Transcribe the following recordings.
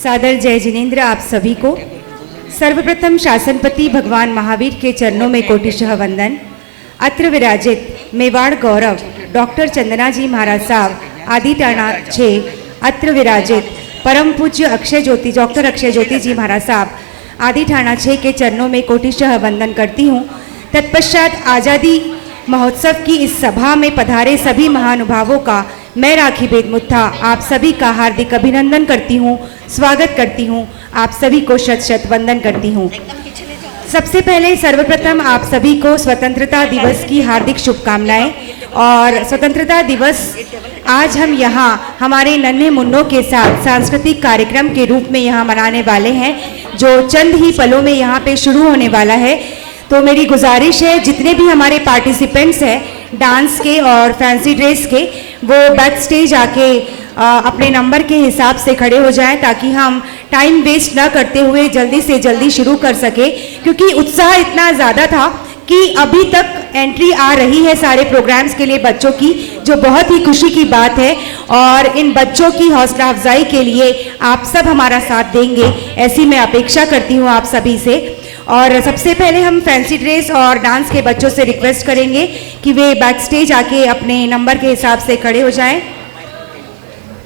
सादर जय जिनेन्द्र आप सभी को। सर्वप्रथम शासनपति भगवान महावीर के चरणों में कोटिशः वंदन। अत्र विराजित मेवाड़ गौरव डॉक्टर चंदना जी महाराज साहब आदि टाणा 6, अत्र विराजित परम पूज्य अक्षय ज्योति डॉक्टर अक्षय ज्योति जी महाराज साहब आदि ठाणा 6 के चरणों में कोटिशः वंदन करती हूँ। तत्पश्चात आज़ादी महोत्सव की इस सभा में पधारे सभी महानुभावों का मैं राखी बेदमुत्था आप सभी का हार्दिक अभिनंदन करती हूँ, स्वागत करती हूँ, आप सभी को शत शत वंदन करती हूँ। सबसे पहले सर्वप्रथम आप सभी को स्वतंत्रता दिवस की हार्दिक शुभकामनाएं। और स्वतंत्रता दिवस आज हम यहाँ हमारे नन्हे मुन्नों के साथ सांस्कृतिक कार्यक्रम के रूप में यहाँ मनाने वाले हैं, जो चंद ही पलों में यहाँ पे शुरू होने वाला है। तो मेरी गुजारिश है जितने भी हमारे पार्टिसिपेंट्स हैं डांस के और फैंसी ड्रेस के, वो बैक स्टेज आके अपने नंबर के हिसाब से खड़े हो जाएं, ताकि हम टाइम वेस्ट ना करते हुए जल्दी से जल्दी शुरू कर सके, क्योंकि उत्साह इतना ज़्यादा था कि अभी तक एंट्री आ रही है सारे प्रोग्राम्स के लिए बच्चों की, जो बहुत ही खुशी की बात है। और इन बच्चों की हौसला अफजाई के लिए आप सब हमारा साथ देंगे, ऐसी मैं अपेक्षा करती हूँ आप सभी से। और सबसे पहले हम फैंसी ड्रेस और डांस के बच्चों से रिक्वेस्ट करेंगे कि वे बैक स्टेज आके अपने नंबर के हिसाब से खड़े हो जाएं।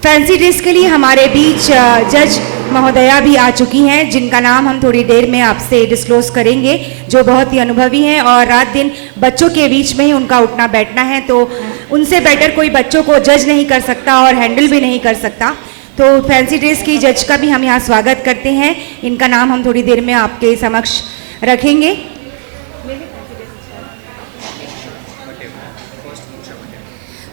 फैंसी ड्रेस के लिए हमारे बीच जज महोदया भी आ चुकी हैं, जिनका नाम हम थोड़ी देर में आपसे डिस्क्लोज करेंगे, जो बहुत ही अनुभवी हैं और रात दिन बच्चों के बीच में ही उनका उठना बैठना है, तो उनसे बेटर कोई बच्चों को जज नहीं कर सकता और हैंडल भी नहीं कर सकता। तो फैंसी ड्रेस की जज का भी हम यहाँ स्वागत करते हैं, इनका नाम हम थोड़ी देर में आपके समक्ष रखेंगे।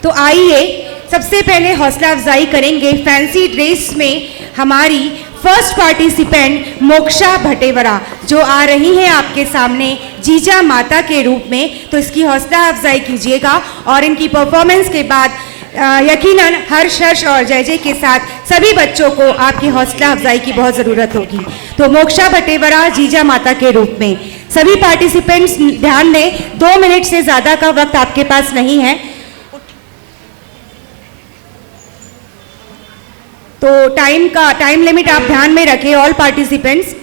तो आइए सबसे पहले हौसला अफजाई करेंगे फैंसी ड्रेस में हमारी फर्स्ट पार्टिसिपेंट मोक्षा भटेवरा, जो आ रही है आपके सामने जीजा माता के रूप में। तो इसकी हौसला अफजाई कीजिएगा और इनकी परफॉर्मेंस के बाद यकीनन हर्ष और जय जय के साथ सभी बच्चों को आपकी हौसला अफजाई की बहुत ज़रूरत होगी। तो मोक्षा भटेवरा जीजा माता के रूप में सभी पार्टिसिपेंट्स ध्यान दें, 2 मिनट से ज़्यादा का वक्त आपके पास नहीं है। तो टाइम लिमिट आप ध्यान में रखें all participants.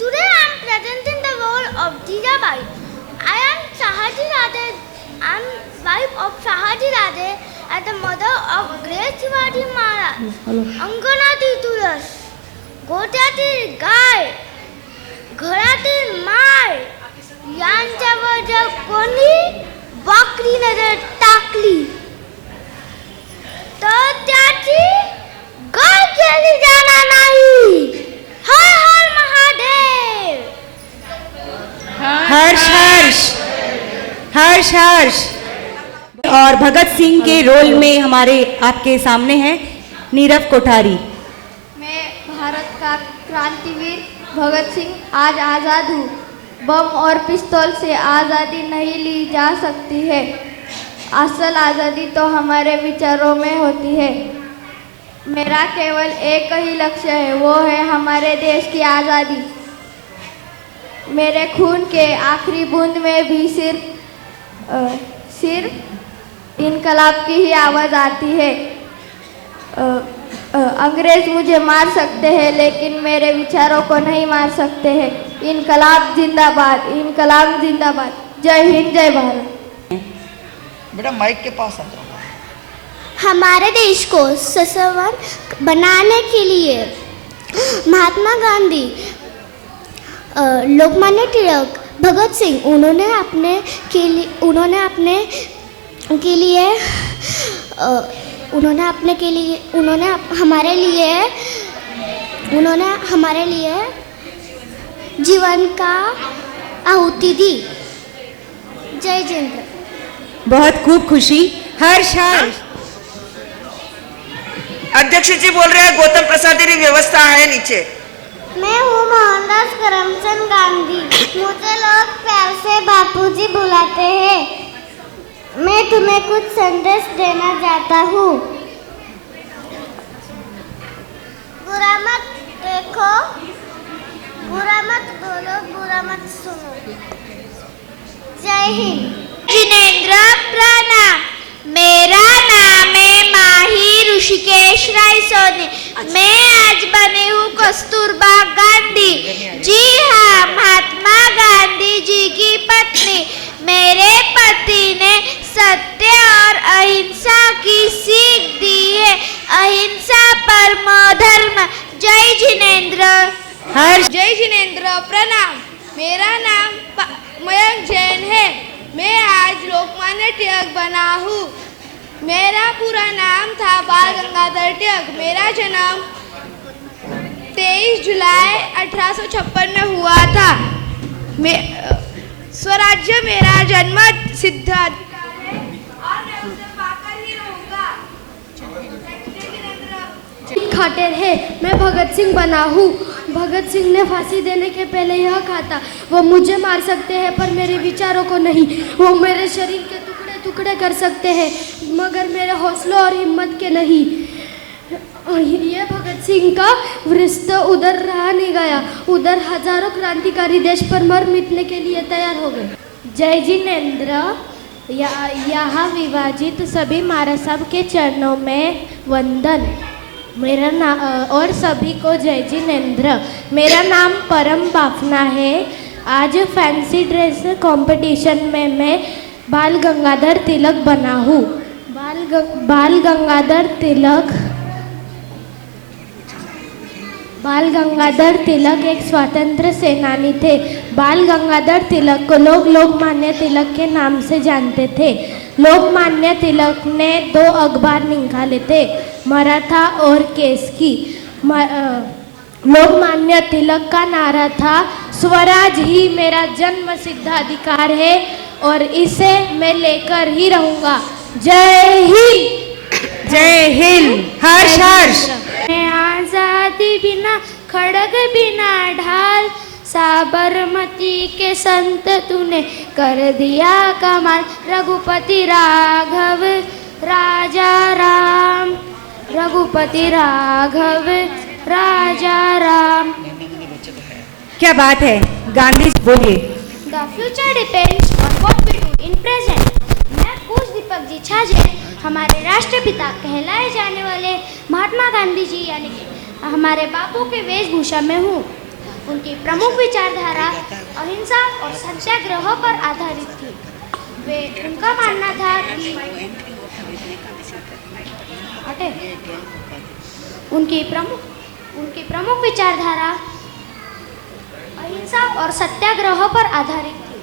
Today I am presenting the role of Jijabai. I am Sahaji Radhe. I am wife of Sahaji Radhe and the mother of great Shivaji Maharaj. अंगणातील तुळस, गोठ्यातील गाय, घरातील माय यांच्यावर जर कोणी वाकडी नजर टाकली तर त्याची गाय केली जाणार नाही। हर हर महादेव। हर्ष हर्ष हर्ष हर्ष। और भगत सिंह के रोल में हमारे आपके सामने हैं नीरव कोठारी। मैं भारत का क्रांतिवीर भगत सिंह आज आज़ाद हूँ। बम और पिस्तौल से आज़ादी नहीं ली जा सकती है। असल आज़ादी तो हमारे विचारों में होती है। मेरा केवल एक ही लक्ष्य है, वो है हमारे देश की आज़ादी। मेरे खून के आखिरी बूंद में भी सिर्फ इनकलाब की ही आवाज़ आती है। अंग्रेज मुझे मार सकते हैं, लेकिन मेरे विचारों को नहीं मार सकते हैं। इनकलाब जिंदाबाद, इनकलाब जिंदाबाद। जय हिंद, जय भारत। बेटा माइक के पास आ जाओ। हमारे देश को सशक्त बनाने के लिए महात्मा गांधी, लोकमान्य तिलक, भगत सिंह, उन्होंने हमारे लिए जीवन का आहुति दी। जय जिंद्र। बहुत खूब खुशी। हर्ष हर्ष। अध्यक्ष जी बोल रहे हैं गौतम प्रसाद की व्यवस्था है नीचे। मैं हूँ मोहनदास करमचंद गांधी। मुझे लोग प्यार से बापूजी बुलाते हैं। मैं तुम्हें कुछ संदेश देना चाहता हूँ। बुरा मत देखो, हिंद। जिनेंद्र प्रणाम। मेरा नाम है माही ऋषिकेश राय सोनी। मैं आज बनी हूँ कस्तूरबा गांधी। जी हाँ, महात्मा गांधी जी की पत्नी। मेरे पति ने सत्य और अहिंसा की सीख दी है। अहिंसा परमो धर्म। जय जिनेंद्र। जय जिनेंद्र प्रणाम। मेरा नाम मयंक जैन है। मैं आज लोकमान्य तिलक बना हूँ। मेरा पूरा नाम था बाल गंगाधर तिलक। मेरा जन्म 23 जुलाई 1856 में हुआ था। स्वराज्य मेरा जन्म सिद्ध अधिकार है और मैं उसे पाकर ही रहूंगा। खातिर है। मैं भगत सिंह बना हूँ। भगत सिंह ने फांसी देने के पहले यह कहा था, वो मुझे मार सकते हैं पर मेरे विचारों को नहीं। वो मेरे शरीर के टुकड़े टुकड़े कर सकते हैं मगर मेरे हौसलों और हिम्मत के नहीं। ये भगत सिंह का वृत्त उधर रहा नहीं गया। उधर हजारों क्रांतिकारी देश पर मर मिटने के लिए तैयार हो गए। जय जिनेंद्र। यहाँ विभाजित सभी महाराज साहब के चरणों में वंदन। मेरा नाम और सभी को जय जिनेंद्र। मेरा नाम परम बाफना है। आज फैंसी ड्रेस कंपटीशन में मैं बाल गंगाधर तिलक बना हूँ। बाल गंगाधर तिलक एक स्वतंत्र सेनानी थे। बाल गंगाधर तिलक को लोग लोकमान्य तिलक के नाम से जानते थे। लोकमान्य तिलक ने 2 अखबार निकाले थे, मराठा और केसकी। लोकमान्य तिलक का नारा था, स्वराज ही मेरा जन्म सिद्ध अधिकार है और इसे मैं लेकर ही रहूंगा। जय हिंद। जय हिंद। हर्ष हर्ष। मैं आजादी बिना खड़ग बिना ढाल, साबरमती के संत तूने कर दिया कमाल। रघुपति राघव राजा राम। रघुपति राघव राजा राम। क्या बात है, गांधी जी बोलिए। The future depends on what we do in present. मैं पूज दीपक जी छाजे हमारे राष्ट्रपिता कहलाए जाने वाले महात्मा गांधी जी यानी कि हमारे बापू के वेशभूषा में हूँ। उनकी प्रमुख विचारधारा अहिंसा और सत्याग्रह पर आधारित थी। उनका मानना था कि उनकी प्रमुख विचारधारा अहिंसा और सत्याग्रह पर आधारित थी।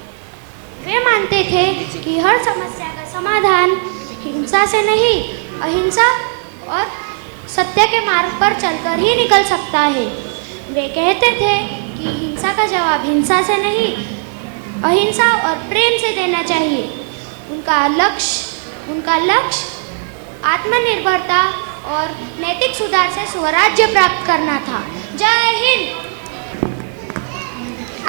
वे मानते थे कि हर समस्या का समाधान हिंसा से नहीं, अहिंसा और सत्य के मार्ग पर चलकर ही निकल सकता है। वे कहते थे कि हिंसा का जवाब हिंसा से नहीं, अहिंसा और प्रेम से देना चाहिए। उनका लक्ष्य आत्मनिर्भरता और नैतिक सुधार से स्वराज्य प्राप्त करना था। जय हिंद।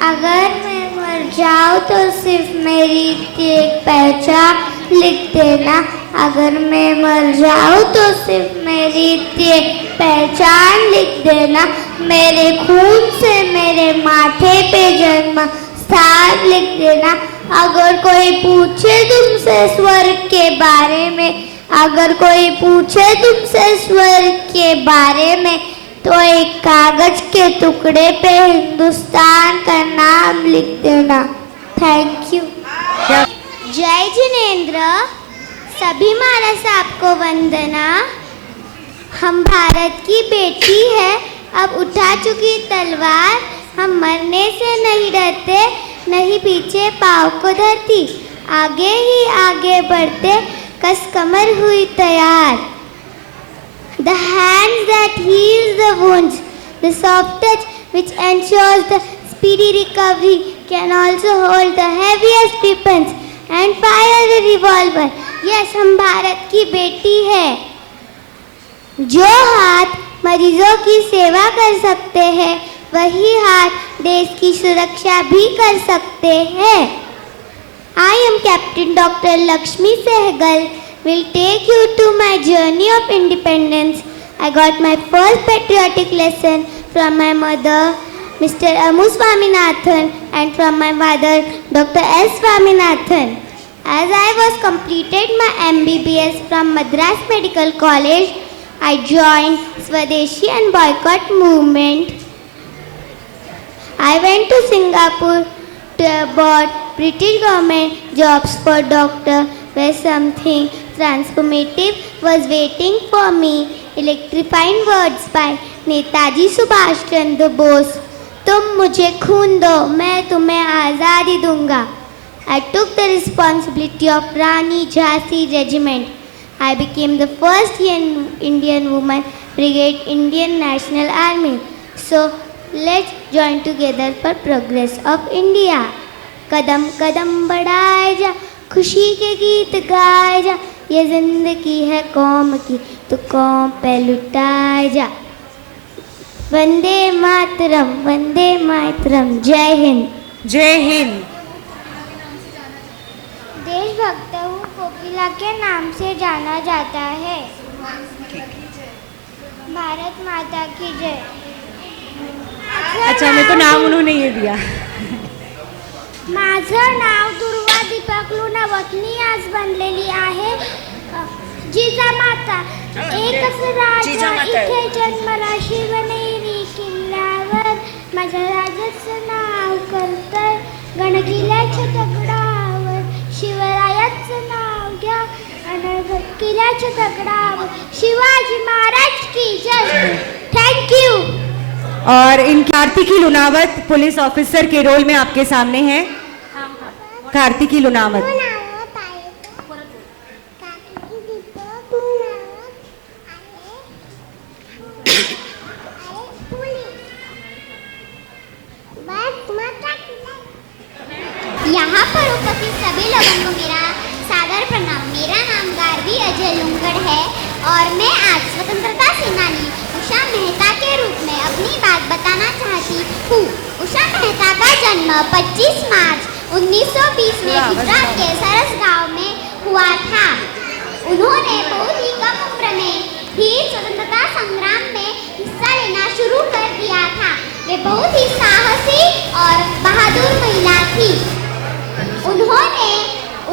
अगर मैं मर जाऊँ तो सिर्फ मेरी एक पहचान लिख देना। अगर मैं मर जाऊँ तो सिर्फ मेरी एक पहचान लिख देना। मेरे खून से मेरे माथे पे जन्म स्थान लिख देना। अगर कोई पूछे तुमसे स्वर्ग के बारे में, अगर कोई पूछे तुमसे स्वर्ग के बारे में, तो एक कागज के टुकड़े पे हिंदुस्तान का नाम लिख देना। Thank you. जय जिनेंद्र। सभी महाराज साहब को वंदना। हम भारत की बेटी है, अब उठा चुकी तलवार। हम मरने से नहीं डरते, नहीं पीछे पाँव को धरती। आगे ही आगे बढ़ते, कस कमर हुई तैयार। The hands that heal the wounds, the soft touch which ensures the speedy recovery can also hold the heaviest weapons and fire the revolver. Yes, हम भारत की बेटी है। जो हाथ मरीजों की सेवा कर सकते हैं, वही हाथ देश की सुरक्षा भी कर सकते हैं। I am Captain Dr. Lakshmi Sehgal. Will take you to my journey of independence. I got my first patriotic lesson from my mother Mr. Amu Swaminathan, and from my father, Dr. S. Swaminathan. As I was completed my MBBS from Madras Medical College, I joined Swadeshi and boycott movement. I went to Singapore to abroad British government jobs for doctor, where something transformative was waiting for me. Electrifying words by Netaji Subhash Chandra Bose. तुम मुझे खून दो, मैं तुम्हें आज़ादी दूंगा. I took the responsibility of Rani Jhansi Regiment. I became the first Indian woman brigade Indian National Army. So let's join together for progress of India. कदम कदम बढ़ाए जा, खुशी के गीत गाए जा. ये जिंदगी है कौम की, तो कौम पे लुटाए जा. वंदे मातरम. जय हिंद. जय हिंद. देशभक्त हूँ कोकिला के नाम से जाना जाता है. भारत माता की जय. अच्छा, मेरे को नाम उन्होंने ये दिया. माझं नाव दुर्वा दीपक लोणावतनी आज बनलेली आहे. जिजामाता एकच राजा इथे जन्मला शिवनेरी किल्ल्यावर. माझ्या राजाचं नाव करतय गणकिल्ल्याच्या दगडावर. शिवरायाचं नाव घ्या आणि किल्ल्याच्या दगडावर. शिवाजी महाराज की जय. Thank you. और इन कार्तिकी लुनावत पुलिस ऑफिसर के रोल में आपके सामने है. कार्तिकी लुनावत. यहाँ पर उपस्थित सभी लोगों को मेरा सादर प्रणाम. मेरा नाम गार्वी अजय लुंगड़ है और मैं आज स्वतंत्रता सेनानी उषा मेहता के रूप में अपनी बात बताना चाहती हूँ. उषा मेहता का जन्म 25 मार्च 1920 में गुजरात के सरस गांव में हुआ था. उन्होंने बहुत ही कम उम्र में ही स्वतंत्रता संग्राम में हिस्सा लेना शुरू कर दिया था. वे बहुत ही साहसी और बहादुर महिला थी. उन्होंने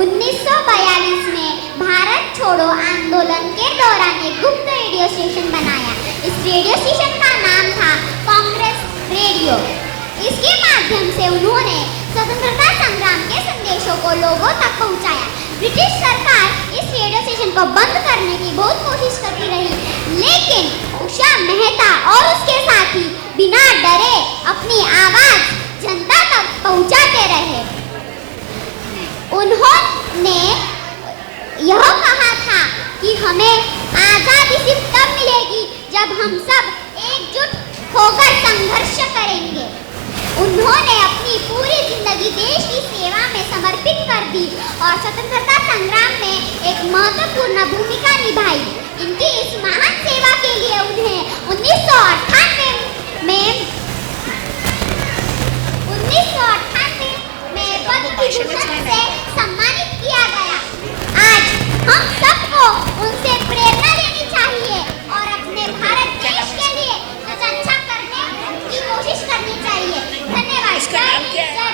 1942 में भारत छोड़ो आंदोलन के दौरान एक गुप्त रेडियो स्टेशन बनाया. इस रेडियो स्टेशन का नाम था कांग्रेस रेडियो. इसके माध्यम से उन्होंने स्वतंत्रता संग्राम के संदेशों को लोगों तक पहुंचाया. ब्रिटिश सरकार इस रेडियो स्टेशन को बंद करने की बहुत कोशिश करती रही, लेकिन उषा मेहता और उसके साथी बिना डरे अपनी आवाज जनता तक पहुंचाते रहे. उन्होंने यह कहा था कि हमें आज़ादी सिर्फ तब मिलेगी जब हम सब एकजुट होकर संघर्ष करेंगे. उन्होंने अपनी पूरी जिंदगी देश की सेवा में समर्पित कर दी और स्वतंत्रता संग्राम में एक महत्वपूर्ण भूमिका निभाई. इनकी इस महान सेवा के लिए उन्हें 1998 में पद्म विभूषण से सम्मानित किया गया. आज हम सबको उनसे प्रेरणा लेनी चाहिए और अपने भारत देश के लिए कुछ अच्छा करने की कोशिश करनी चाहिए. धन्यवाद. जय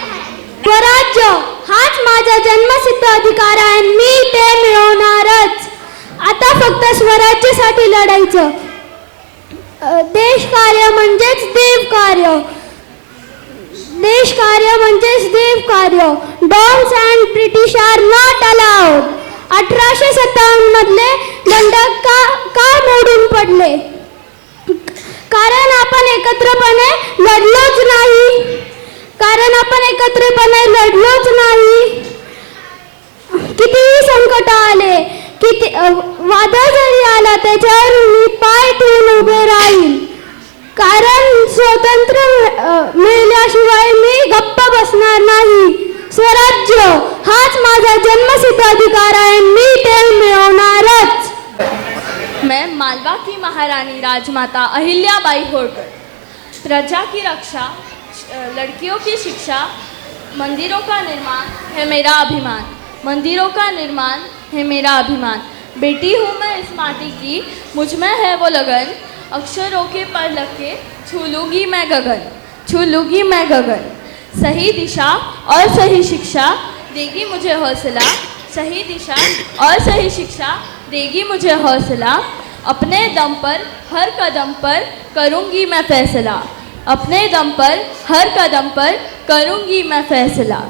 भारत. स्वराज्य हाच माझा जन्मसिद्ध अधिकार आहे. मी ते मिळवणारच. आता फक्त स्वराज्यासाठी लढायचं. देश कार्य म्हणजेच देव कार्य. देश कार्य म्हणजेच देव कार्य. Dons and British are not allowed. 1857 मधले दंडक का मोडून पडले? कारण आपण एकत्रपणे लढलोच नाही. कितीही संकट आले, किती वादळ जरी आला, त्याच्यावर मी पाय ठेवून उभे राहील. कारण स्वतंत्र मिळाल्याशिवाय मी गप्प बसणार नाही. स्वराज्य हाच माझा जन्मसिद्ध अधिकार आहे. मी ते मिळवणारच. मैं मालवा की महारानी राजमाता अहिल्याबाई होळकर. प्रजा की रक्षा, लड़कियों की शिक्षा, मंदिरों का निर्माण है मेरा अभिमान. मंदिरों का निर्माण है मेरा अभिमान. बेटी हूँ मैं इस माटी की, मुझ में है वो लगन. अक्षरों के पर लग के छू लूँगी मैं गगन. छू लूँगी मैं गगन। सही दिशा और सही शिक्षा देगी मुझे हौसला, सही दिशा और सही शिक्षा देगी मुझे हौसला। अपने दम पर हर कदम पर करूँगी मैं फैसला, अपने दम पर हर कदम पर करूँगी मैं फैसला।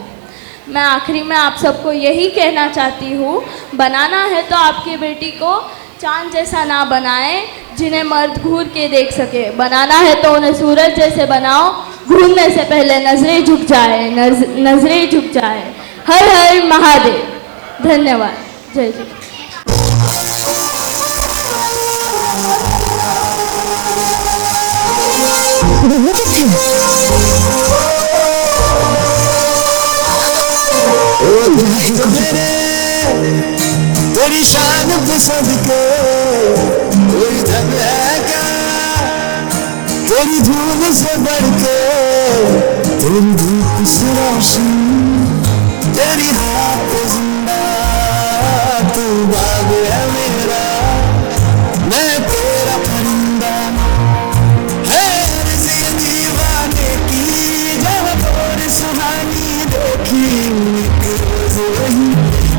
मैं आखिरी में आप सबको यही कहना चाहती हूँ, बनाना है तो आपकी बेटी को चांद जैसा ना बनाएं जिन्हें मर्द घूर के देख सके, बनाना है तो उन्हें सूरज जैसे बनाओ, घूरने से पहले नजरें झुक जाए, नजरें झुक जाए। हर हर महादेव। धन्यवाद। जय जय। तेरी शान पसंद के कोई धन है क्या, तेरी धूल से बढ़ के, तेरी धूप से रोशन, तेरी हवा पे जिंदा, तू बाग है मेरा, मैं तेरा परिंदा। है अर्ज़ी दीवाने की जब और सुहानी देखी, एक रोज़ वही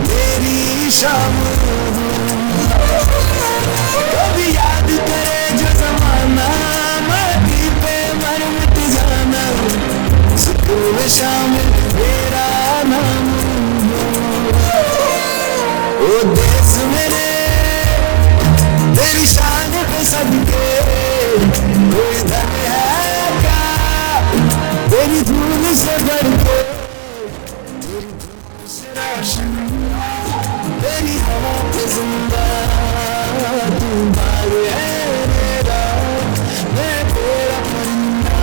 मेरी शाम। कभी याद करे जो ज़माना, माटी पे मर मिट जाना, सुकून में शामिल मेरा नाम। ओ देश मेरे तेरी शान पे सदके, कोई धन है क्या, तेरी धूल से बढ़ के, तेरी धूप से रोशन, तेरी हवा पे जिंदा, तू बाग है मेरा, मैं तेरा परिंदा।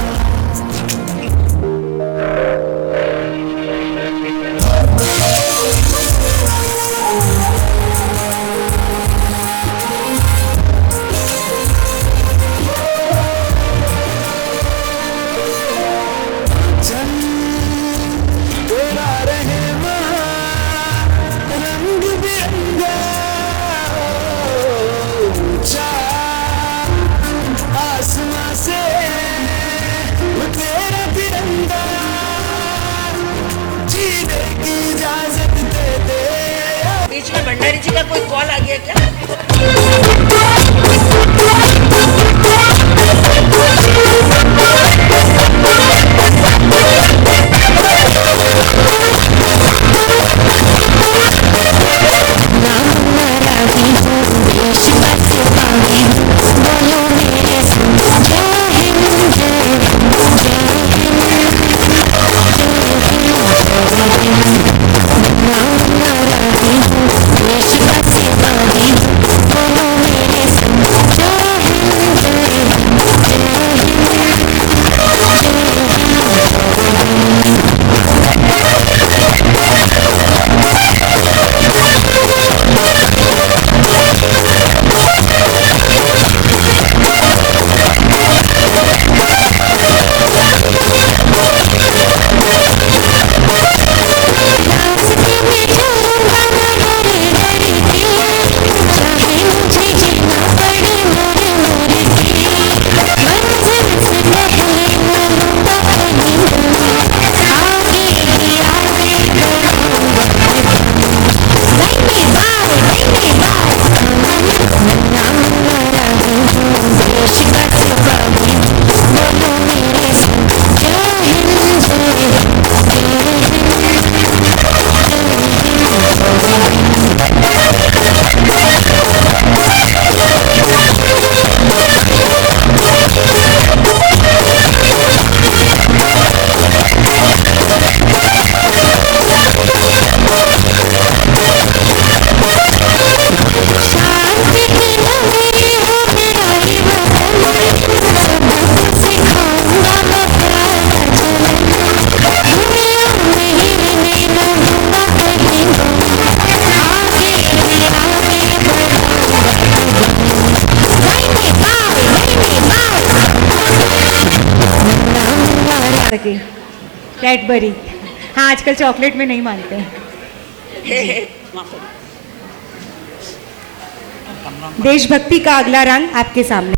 चल तेरा रहे रंग बिरंगा, ऊंचा आसमां से वो तेरा तिरंगा, जीने की इजाजत दे दे। बीच में भंडारी जी का कोई कॉल आ गया क्या? कैडबरी। हाँ, आजकल चॉकलेट में नहीं मानते हैं। देशभक्ति का अगला रंग आपके सामने।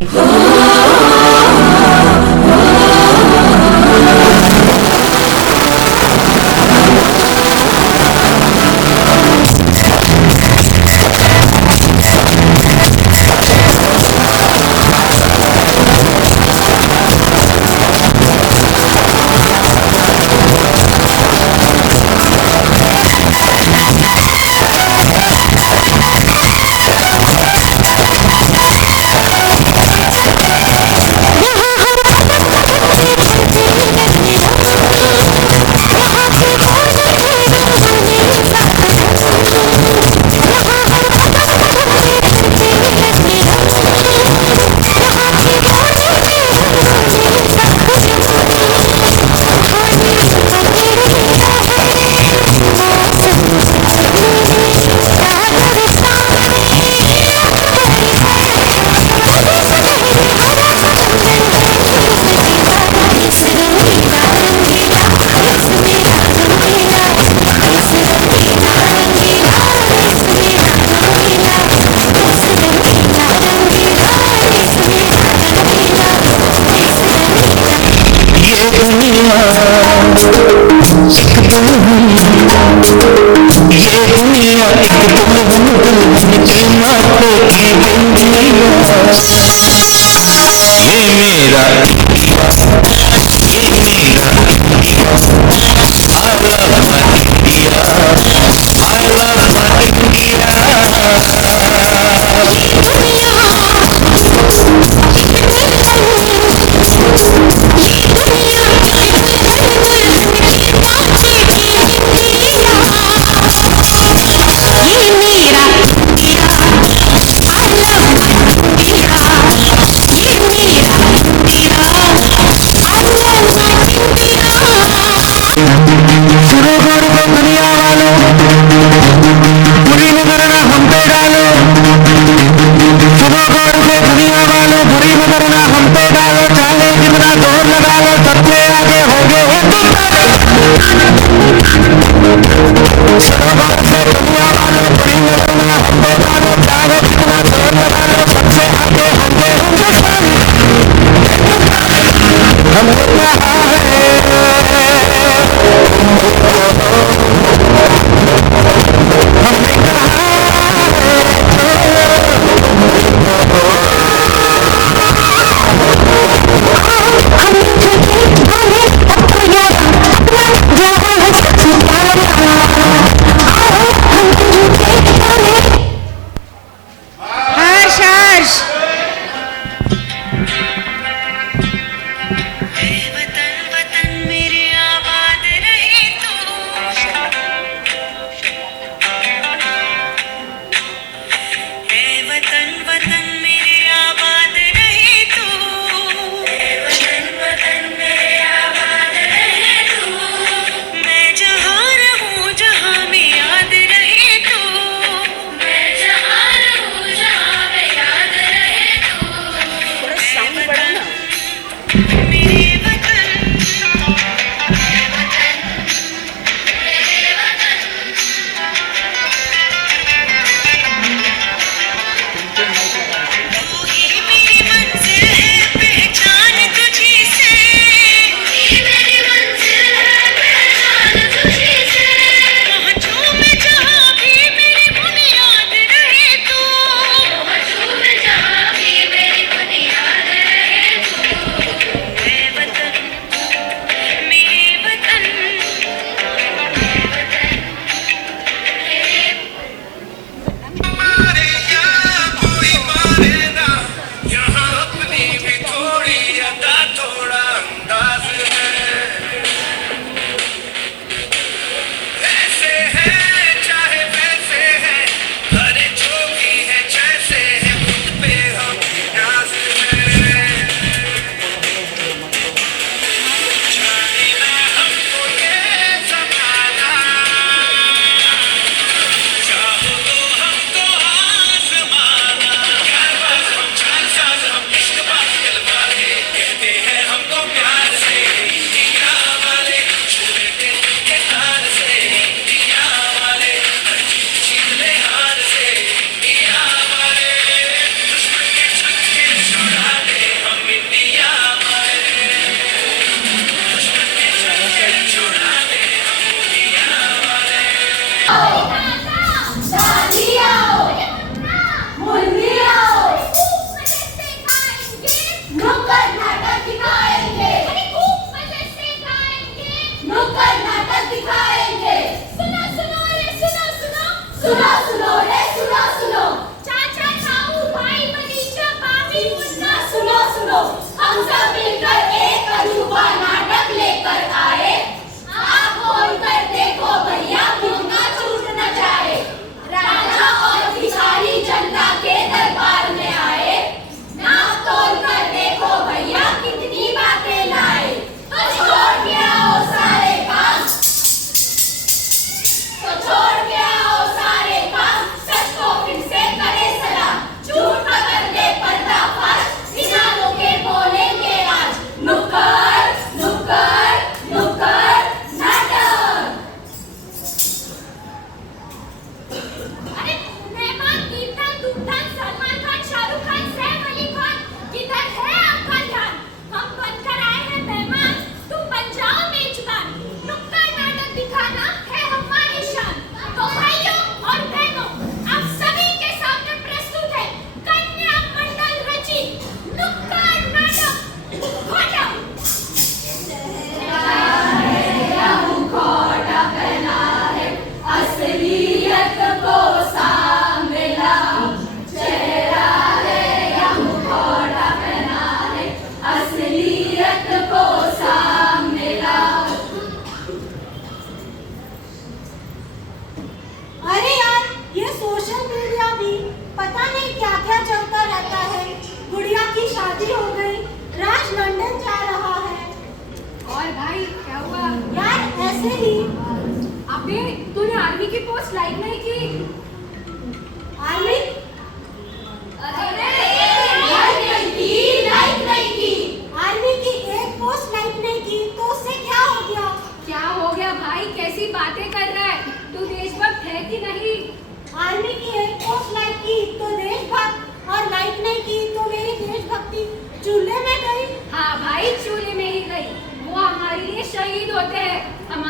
हर्ष हर्ष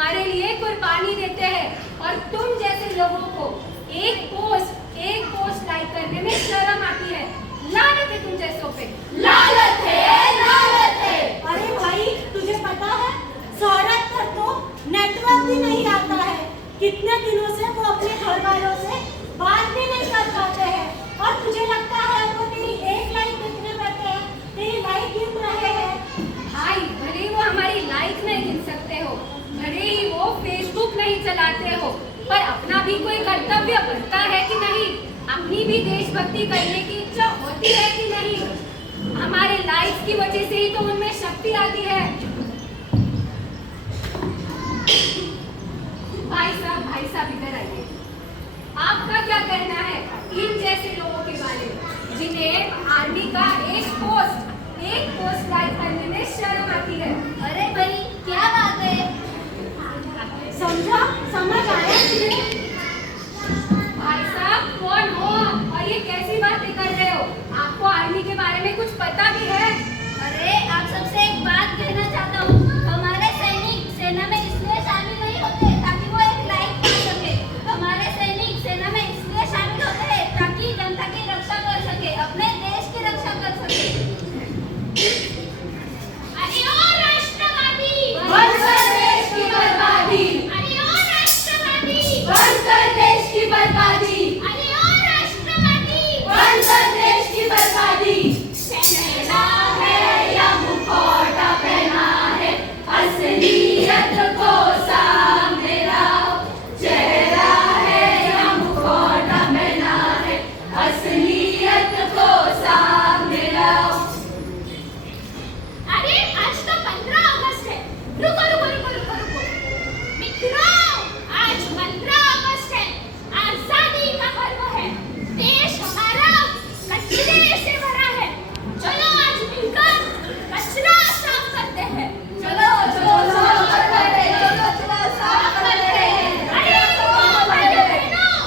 हमारे लिए कुर्बानी देते हैं और तुम जैसे लोगों को एक पोस्ट लाइक करने में शर्म आती है। लानत है तुम जैसों पे, लानत है, लानत है। अरे भाई तुझे पता है शहरत पर तो नेटवर्क भी नहीं आता है। कितने दिनों से वो अपने घर वालों से बात भी नहीं कर पाते हैं और तुझे लगता है वो तेरी एक लाइक देखने बैठे हैं, तेरी लाइक गिन रहे हैं। भाई भले ही वो हमारी लाइक नहीं गिन सकते हो, भले ही वो फेसबुक नहीं चलाते हो, पर अपना भी कोई कर्तव्य बनता है कि नहीं? अपनी भी देशभक्ति करने की इच्छा होती है कि नहीं? हमारे लाइक्स की वजह से ही तो उनमें शक्ति आती है। भाई साहब इधर आइए। आपका क्या कहना है इन जैसे लोगों के बारे में जिन्हें आर्मी का एक पोस्ट लाइक करने में शर्म आती है? अरे भाई क्या बात है? समझ आया तुझे? भाई साहब कौन हो और ये कैसी बातें कर रहे हो? आपको आर्मी के बारे में कुछ पता भी है? अरे आप सबसे एक बात कहना चाहता हूँ। हमारे सैनिक सेना में इसलिए शामिल नहीं होते ताकि वो एक लाइक पा सके। हमारे सैनिक सेना में इसलिए शामिल होते हैं ताकि जनता की रक्षा कर सके, अपने देश की रक्षा कर सके। अरे ओ राष्ट्रवादी, बनकर देश की बर्बादी, अरे ओ राष्ट्रवादी, बनकर देश की बर्बादी, अरे ओ राष्ट्रवादी, बनकर देश की बर्बादी। पहना है या मुखौटा पहना है, असलियत को सामने लाओ। चेहरा है या मुखौटा पहना है, असलियत को सामने लाओ। अरे आज तो 15 अगस्त है। रुको मित्रों, आज 15 अगस्त है, आजादी का पर्व है। देश हमारा कचरे से भरा है। चलो आज मिलकर कचरा साफ करते हैं। चलो साफ करते हैं, चलो साफ करते हैं। अरे भाइयों बहनों,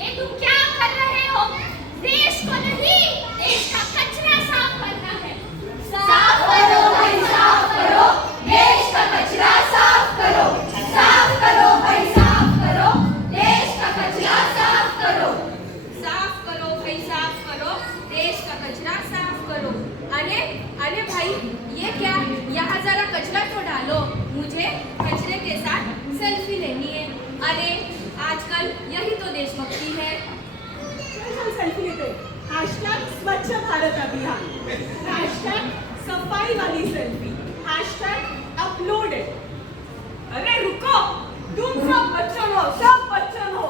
ये तुम क्या कर रहे हो? देश को नहीं, देश का कचरा साफ करना है। साफ करो भाई, साफ करो, देश का कचरा साफ करो। साफ करो भाई, साफ करो, देश का कचरा साफ करो। साफ करो भाई, साफ करो, देश का कचरा साफ करो। अरे भाई ये क्या? यहाँ जरा कचरा तो डालो, मुझे कचरे के साथ सेल्फी लेनी है। अरे आजकल यही तो देशभक्ति है। चल सेल्फी लेते। हैशटैग स्वच्छ भारत अभियान, हैशटैग सफाई वाली सेल्फी, हैशटैग अपलोडेड। अरे रुको, तुम सब बच्चन हो।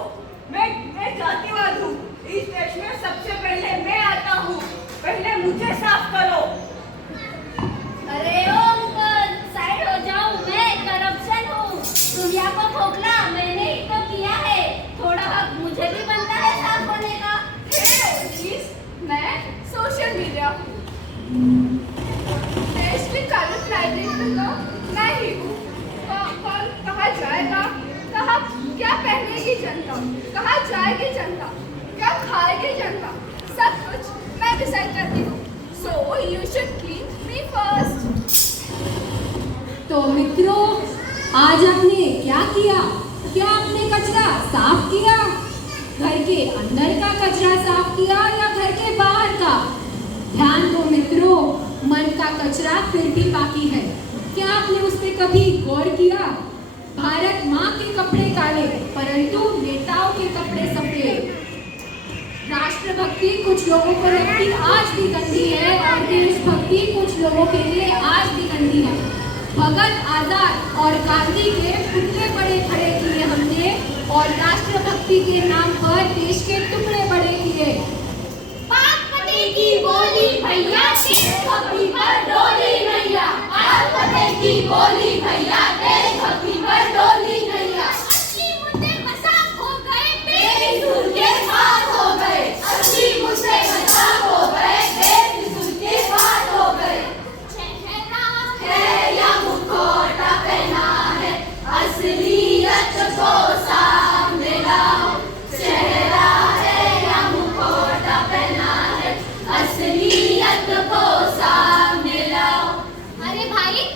मैं जातिवाद हूँ। इस देश में सबसे पहले मैं आता हूँ, पहले मुझे साफ करो। अरे ओ अंकल, साइड हो जाओ, मैं करप्शन हूँ। दुनिया को खोखला मैंने ही तो किया है, थोड़ा हक मुझे भी बनता है साफ होने का। मैं सोशल मीडिया हूँ। देश की चालू लाइब्रेरी का मैं ही हूँ। कहाँ जाएगा? कहाँ क्या पहनेगी जनता? कहाँ जाएगी जनता? क्या खाएगी जनता? सब कुछ मैं डिसाइड करती हूँ। So you should clean me first. तो मित्रों, आज आपने क्या किया? क्या आपने कचरा साफ किया? घर के अंदर का कचरा साफ किया या घर के बाहर का? ध्यान दो मित्रों, मन का कचरा फिर भी बाकी है। क्या आपने उस पर कभी गौर किया? भारत माँ के कपड़े काले, परंतु नेताओं के कपड़े सफेद। राष्ट्रभक्ति कुछ लोगों को लगती आज भी गंदी है और देशभक्ति कुछ लोगों के लिए आज भी गंदी है। भगत, आजाद और गांधी के पुतले बड़े खड़े किए हमने और राष्ट्रभक्ति के नाम पर देश के टुकड़े बड़े किए। पति की बोली भैया, देशभक्ति पर डोली नैया। पति की बोली भैया, देशभक्ति पर डोली नैया। असली मुद्दे मजाक हो गए, बेफिजूल के बात हो गए। असली मुद्दे मजाक हो गए, बेफिजूल के बात हो गए। चेहरा है या मुखौटा पहना है, असलियत को सामने लाओ। चेहरा है या मुखौटा पहना है, असलियत को सामने लाओ। अरे भाई,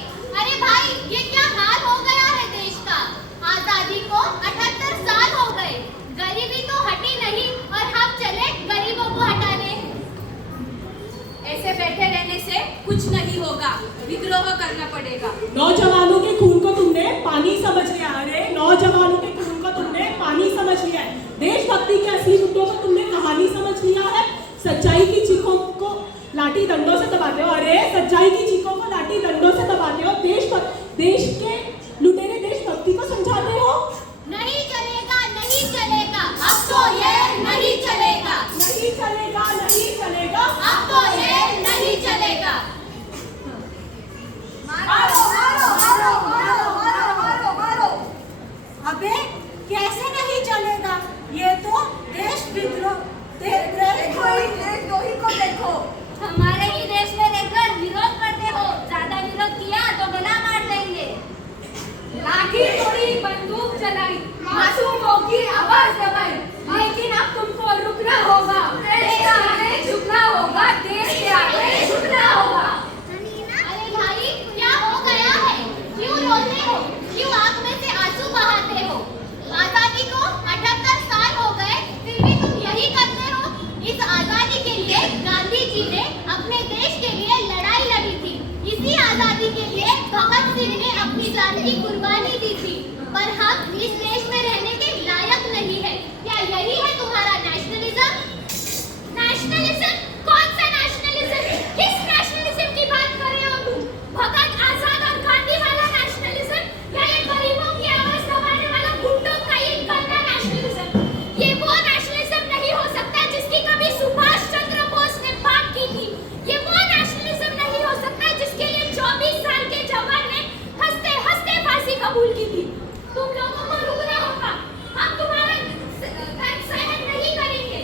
ये क्या हाल हो गया है कुछ नहीं होगा, विद्रोह करना पड़ेगा। नौजवानों के खून को तुमने पानी समझ लिया। अरे नौजवानों के खून को तुमने पानी समझ लिया है। देशभक्ति के असली मुद्दों को तुमने कहानी समझ लिया है। सच्चाई की चीखों को लाठी डंडों से दबाते हो। अरे सच्चाई की चीखों को लाठी डंडों से दबाते हो। देश के लुटेरे देशभक्ति को समझाते हो। नहीं चलेगा, नहीं चलेगा, अब तो ये नहीं चलेगा, नहीं चलेगा, नहीं चलेगा, अब तो ये नहीं चलेगा। मारो मारो मारो मारो मारो मारो मारो। अबे कैसे नहीं चलेगा? ये तो देशद्रोही को देखो। हमारे ही देश में रहकर विरोध करते हो, ज्यादा विरोध किया तो गला मार देंगे। लाठी तोड़ी, बंदूक चलाई, मासूमों की आवाज दबाई, लेकिन अब तुमको रुकना होगा, देश के आगे झुकना होगा, देश के आगे झुकना होगा। अरे भाई क्या हो गया है? क्यों रोते हो? क्यों आंख में से आंसू बहाते हो? आजादी को 78 साल हो गए, फिर भी तुम यही करते हो। इस आजादी के लिए गांधी जी ने अपने देश के लिए लड़ाई लड़ी थी। इसी आजादी के लिए भगत सिंह ने अपनी जान की कुर्बानी दी थी। पर हम इस देश में रहने के लायक नहीं है। क्या यही है तुम्हारा नेशनलिज्म? नेशनलिज्म? कौन सा नेशनलिज्म? किस नेशनलिज्म की बात कर रहे हो तुम? भगत, आजाद और गांधी वाला नेशनलिज्म, या ये गरीबों की आवाज दबाने वाला गुंडों का ये गंदा नेशनलिज्म? ये वो नेशनलिज्म नहीं हो सकता जिसकी कभी सुभाष चंद्र बोस ने बात की थी। ये वो नेशनलिज्म नहीं हो सकता जिसके लिए 24 साल के जवान ने हंसते हंसते फांसी कबूल की थी। तुम लोगों को रुकना होगा। हम तुम्हारा दर्द सहन नहीं करेंगे।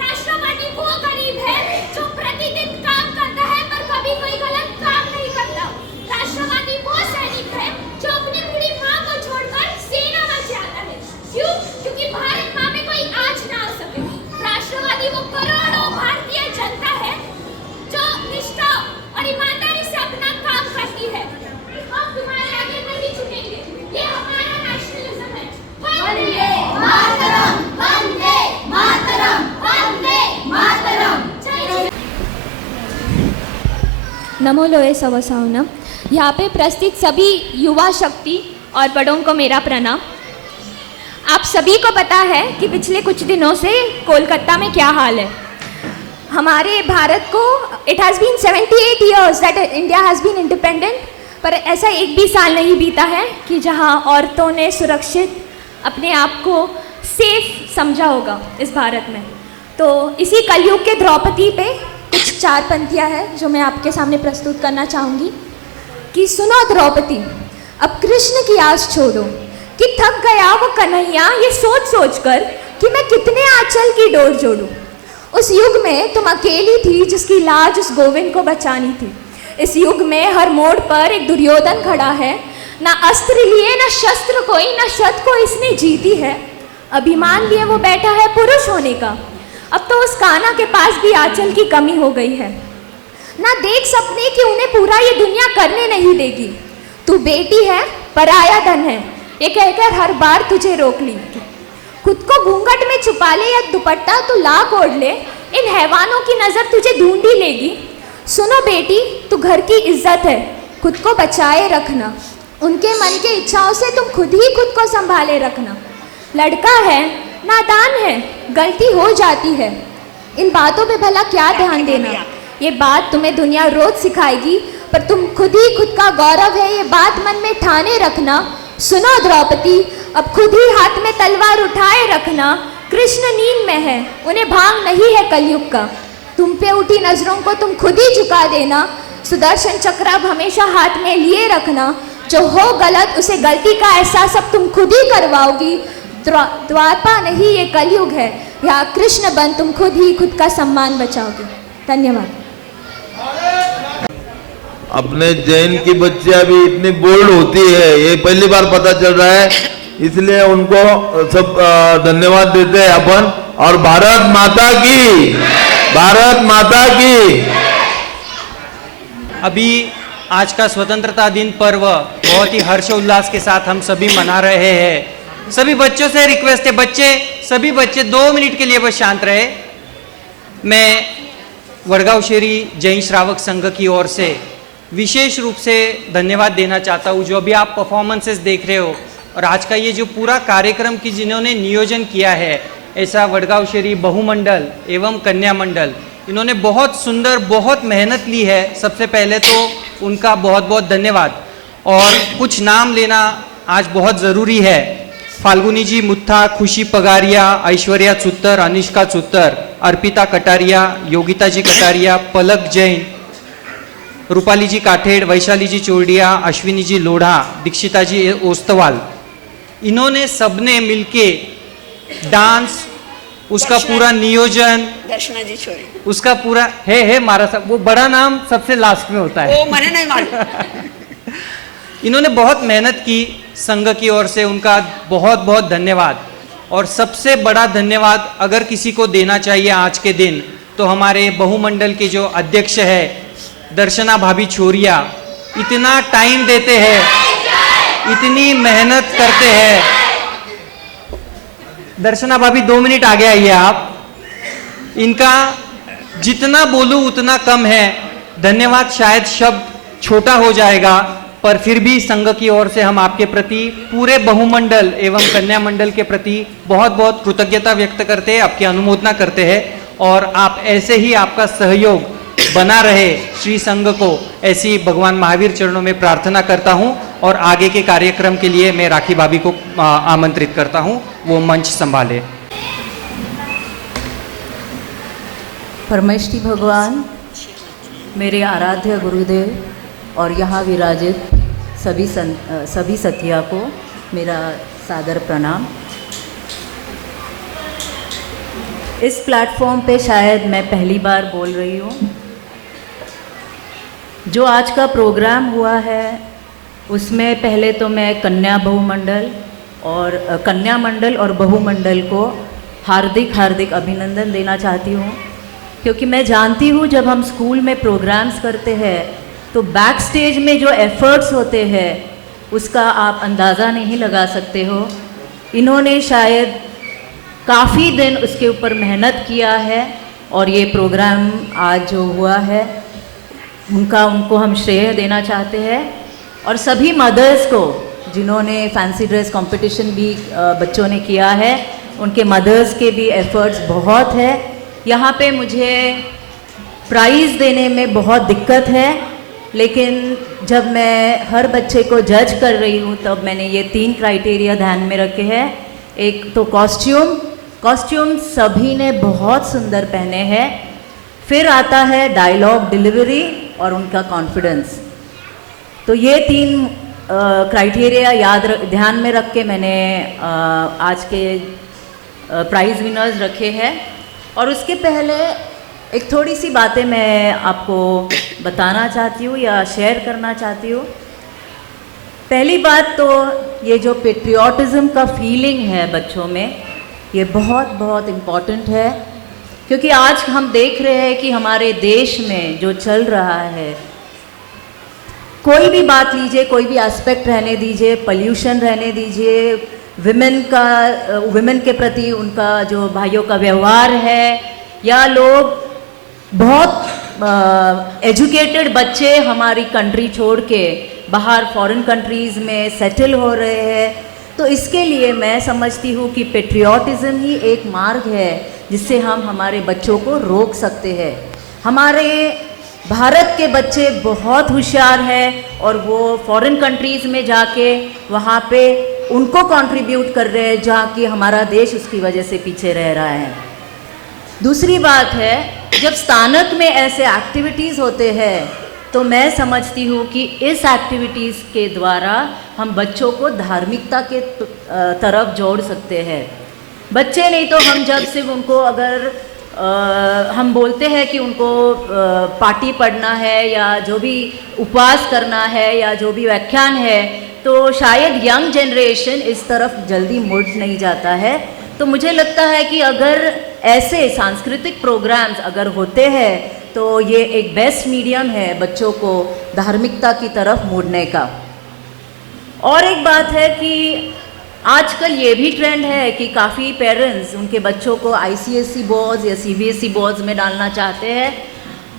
राष्ट्रवादी वो गरीब है जो प्रतिदिन काम करता है पर कभी कोई गलत काम नहीं करता। राष्ट्रवादी वो सैनिक है जो अपनी पूरी माँ को छोड़कर सेना में जाता है। क्यों? क्योंकि भारत माँ में कोई आज ना आ सके। राष्ट्रवादी वो करोड़ों भारतीय जनता है जो निष्ठा और ईमानदारी से अपना काम करती है। हम तुम्हारे आगे नहीं झुकेंगे। ये हमारा नेशनलिज्म है। वंदे मातरम, वंदे मातरम, वंदे मातरम। नमो लोए सवसावनम। यहाँ पे प्रस्तुत सभी युवा शक्ति और बड़ों को मेरा प्रणाम। आप सभी को पता है कि पिछले कुछ दिनों से कोलकाता में क्या हाल है। हमारे भारत को it has been 78 years that India has been independent, पर ऐसा एक भी साल नहीं बीता है कि जहाँ औरतों ने सुरक्षित अपने आप को सेफ समझा होगा इस भारत में। तो इसी कलयुग के द्रौपदी पे कुछ 4 पंक्तियाँ हैं जो मैं आपके सामने प्रस्तुत करना चाहूँगी कि सुनो द्रौपदी, अब कृष्ण की आस छोड़ो कि थक गया वो कन्हैया ये सोच सोच कर कि मैं कितने आंचल की डोर जोड़ूं। उस युग में तुम अकेली थी जिसकी लाज उस गोविंद को बचानी थी। इस युग में हर मोड़ पर एक दुर्योधन खड़ा है, ना अस्त्र लिए ना शस्त्र कोई, ना शत को इसने जीती है। अभिमान लिए वो बैठा है पुरुष होने का, अब तो उस कान्हा के पास भी आंचल की कमी हो गई है। ना देख सपने कि उन्हें पूरा ये दुनिया करने नहीं देगी। तू बेटी है पराया धन है, ये कहकर हर बार तुझे रोक ली। खुद को घूंघट में छुपा ले या दुपट्टा तू लाख ओढ़ ले, इन हैवानों की नज़र तुझे ढूंढ ही लेगी। सुनो बेटी, तू घर की इज्जत है, खुद को बचाए रखना। उनके मन के इच्छाओं से तुम खुद ही खुद को संभाले रखना। लड़का है, नादान है, गलती हो जाती है। इन बातों पे भला क्या ध्यान देना, ये बात तुम्हें दुनिया रोज सिखाएगी, पर तुम खुद ही खुद का गौरव है, ये बात मन में ठाने रखना। सुनो द्रौपदी, अब खुद ही हाथ में तलवार उठाए रखना। कृष्ण नींद में है, उन्हें भांग नहीं है कलयुग का। तुम पे उठी नजरों को तुम खुद ही झुका देना। सुदर्शन चक्र अब हमेशा हाथ में लिए रखना। जो हो गलत उसे गलती का एहसास अब तुम खुद ही करवाओगी। द्वारपा नहीं ये कलयुग है, यहाँ कृष्ण बन तुम खुद ही खुद का सम्मान बचाओगे। धन्यवाद। अपने जैन की बच्चियां भी इतनी बोल्ड होती है, ये पहली बार पता चल रहा है, इसलिए उनको सब धन्यवाद देते हैं अपन। और भारत माता की, भारत माता की। अभी आज का स्वतंत्रता दिन पर्व बहुत ही हर्षोल्लास के साथ हम सभी मना रहे हैं। सभी बच्चों से रिक्वेस्ट है, सभी बच्चे 2 मिनट के लिए बस शांत रहे। मैं वडगांव शेरी जैन श्रावक संघ की ओर से विशेष रूप से धन्यवाद देना चाहता हूँ। जो अभी आप परफॉर्मेंसेस देख रहे हो और आज का ये जो पूरा कार्यक्रम की जिन्होंने नियोजन किया है, ऐसा वडगांव शहरी बहुमंडल एवं कन्या मंडल, इन्होंने बहुत सुंदर, बहुत मेहनत ली है। सबसे पहले तो उनका बहुत बहुत धन्यवाद। और कुछ नाम लेना आज बहुत ज़रूरी है। फाल्गुनी जी मुत्था, खुशी पगारिया, ऐश्वर्या चुत्तर, अनिष्का चुत्तर, अर्पिता कटारिया, योगिता जी कटारिया, पलक जैन, रूपाली जी काठेड़, वैशाली जी चोरडिया, अश्विनी जी लोढ़ा, दीक्षिता जी ओस्तवाल, इन्होंने सबने मिलके डांस, उसका पूरा नियोजन, दर्शना जी छोरी, उसका पूरा है मारा सब, वो बड़ा नाम सबसे लास्ट में होता है, वो मैंने नहीं मालूम। इन्होंने बहुत मेहनत की। संघ की ओर से उनका बहुत बहुत धन्यवाद। और सबसे बड़ा धन्यवाद अगर किसी को देना चाहिए आज के दिन, तो हमारे बहुमंडल के जो अध्यक्ष है दर्शना भाभी छोरिया, इतना टाइम देते हैं, इतनी मेहनत करते हैं। दर्शना भाभी 2 मिनट आगे आइए आप। इनका जितना बोलूं उतना कम है। धन्यवाद शायद शब्द छोटा हो जाएगा, पर फिर भी संघ की ओर से हम आपके प्रति, पूरे बहुमंडल एवं कन्या मंडल के प्रति बहुत बहुत कृतज्ञता व्यक्त करते हैं, आपकी अनुमोदना करते हैं। और आप ऐसे ही आपका सहयोग बना रहे श्री संघ को, ऐसी भगवान महावीर चरणों में प्रार्थना करता हूं। और आगे के कार्यक्रम के लिए मैं राखी भाभी को आमंत्रित करता हूं, वो मंच संभाले। परमेष्ठी भगवान, मेरे आराध्य गुरुदेव और यहाँ विराजित सभी सतिया को मेरा सादर प्रणाम। इस प्लेटफॉर्म पे शायद मैं पहली बार बोल रही हूँ। जो आज का प्रोग्राम हुआ है उसमें पहले तो मैं कन्या मंडल और बहुमंडल को हार्दिक अभिनंदन देना चाहती हूँ, क्योंकि मैं जानती हूँ जब हम स्कूल में प्रोग्राम्स करते हैं तो बैक स्टेज में जो एफर्ट्स होते हैं उसका आप अंदाज़ा नहीं लगा सकते हो। इन्होंने शायद काफ़ी दिन उसके ऊपर मेहनत किया है और ये प्रोग्राम आज जो हुआ है उनको हम श्रेय देना चाहते हैं। और सभी मदर्स को जिन्होंने फैंसी ड्रेस कंपटीशन भी बच्चों ने किया है, उनके मदर्स के भी एफर्ट्स बहुत है। यहाँ पे मुझे प्राइज़ देने में बहुत दिक्कत है, लेकिन जब मैं हर बच्चे को जज कर रही हूँ तब मैंने ये 3 क्राइटेरिया ध्यान में रखे हैं। एक तो कॉस्ट्यूम सभी ने बहुत सुंदर पहने हैं। फिर आता है डायलॉग डिलीवरी और उनका कॉन्फिडेंस। तो ये 3 क्राइटेरिया ध्यान में रख के मैंने आज के प्राइज़ विनर्स रखे हैं। और उसके पहले एक थोड़ी सी बातें मैं आपको बताना चाहती हूँ या शेयर करना चाहती हूँ। पहली बात तो ये जो पेट्रियाटिज़म का फीलिंग है बच्चों में, ये बहुत इम्पॉर्टेंट है, क्योंकि आज हम देख रहे हैं कि हमारे देश में जो चल रहा है, कोई भी बात लीजिए, कोई भी एस्पेक्ट रहने दीजिए, पोल्यूशन रहने दीजिए, विमेन के प्रति उनका जो भाइयों का व्यवहार है, या लोग बहुत एजुकेटेड बच्चे हमारी कंट्री छोड़ के बाहर फॉरेन कंट्रीज़ में सेटल हो रहे हैं। तो इसके लिए मैं समझती हूँ कि पेट्रियाटिज़म ही एक मार्ग है जिससे हम हमारे बच्चों को रोक सकते हैं। हमारे भारत के बच्चे बहुत होशियार हैं और वो फॉरेन कंट्रीज़ में जाके वहाँ पे उनको कंट्रीब्यूट कर रहे हैं, जहाँ कि हमारा देश उसकी वजह से पीछे रह रहा है। दूसरी बात है, जब स्थानक में ऐसे एक्टिविटीज़ होते हैं तो मैं समझती हूँ कि इस एक्टिविटीज़ के द्वारा हम बच्चों को धार्मिकता के तरफ जोड़ सकते हैं। बच्चे नहीं तो हम जब सिर्फ उनको अगर हम बोलते हैं कि उनको पाठी पढ़ना है या जो भी उपवास करना है या जो भी व्याख्यान है, तो शायद यंग जनरेशन इस तरफ जल्दी मुड़ नहीं जाता है। तो मुझे लगता है कि अगर ऐसे सांस्कृतिक प्रोग्राम्स अगर होते हैं तो ये एक बेस्ट मीडियम है बच्चों को धार्मिकता की तरफ मोड़ने का। और एक बात है कि आजकल ये भी ट्रेंड है कि काफ़ी पेरेंट्स उनके बच्चों को ICSE बोर्ड्स या CBSE बोर्ड्स में डालना चाहते हैं।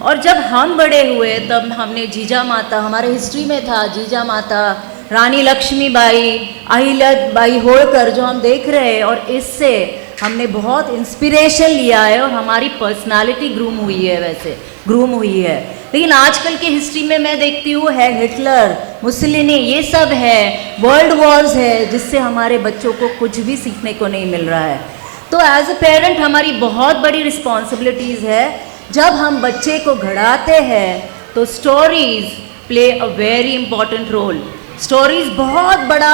और जब हम बड़े हुए तब हमने जीजा माता, हमारे हिस्ट्री में था जीजा माता, रानी लक्ष्मीबाई, अहिल्याबाई होळकर जो हम देख रहे हैं, और इससे हमने बहुत इंस्पिरेशन लिया है और हमारी पर्सनालिटी ग्रूम हुई है। लेकिन आजकल के हिस्ट्री में मैं देखती हूँ है हिटलर, मुसलिनी, ये सब है, वर्ल्ड वॉर्स है, जिससे हमारे बच्चों को कुछ भी सीखने को नहीं मिल रहा है। तो एज अ पेरेंट हमारी बहुत बड़ी रिस्पॉन्सिबिलिटीज़ है। जब हम बच्चे को घड़ाते हैं तो stories play a very important role. Stories बहुत बड़ा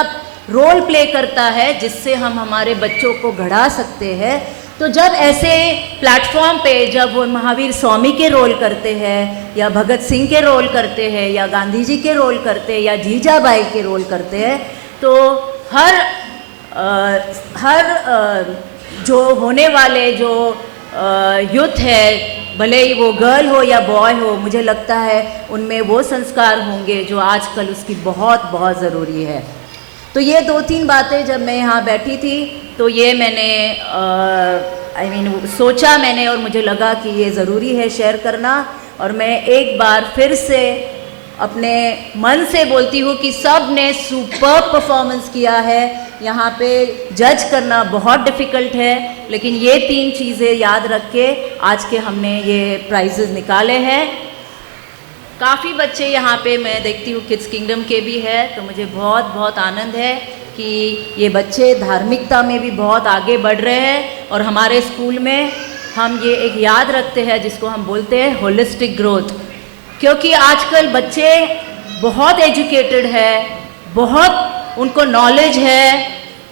रोल प्ले करता है जिससे हम हमारे बच्चों को घड़ा सकते हैं। तो जब ऐसे प्लेटफॉर्म पे जब वो महावीर स्वामी के रोल करते हैं या भगत सिंह के रोल करते हैं या गांधी जी के रोल करते हैं या जीजाबाई के रोल करते हैं, तो हर जो होने वाले जो यूथ है, भले ही वो गर्ल हो या बॉय हो, मुझे लगता है उनमें वो संस्कार होंगे जो आजकल उसकी बहुत बहुत ज़रूरी है। तो ये 2-3 बातें जब मैं यहाँ बैठी थी तो ये मैंने सोचा मैंने, और मुझे लगा कि ये ज़रूरी है शेयर करना। और मैं एक बार फिर से अपने मन से बोलती हूँ कि सब ने सुपर परफॉर्मेंस किया है। यहाँ पे जज करना बहुत डिफ़िकल्ट है, लेकिन ये 3 चीज़ें याद रख के आज के हमने ये प्राइजेज़ निकाले हैं। काफ़ी बच्चे यहाँ पे मैं देखती हूँ किड्स किंगडम के भी है, तो मुझे बहुत बहुत आनंद है कि ये बच्चे धार्मिकता में भी बहुत आगे बढ़ रहे हैं। और हमारे स्कूल में हम ये एक याद रखते हैं जिसको हम बोलते हैं होलिस्टिक ग्रोथ, क्योंकि आजकल बच्चे बहुत एजुकेटेड है, बहुत उनको नॉलेज है,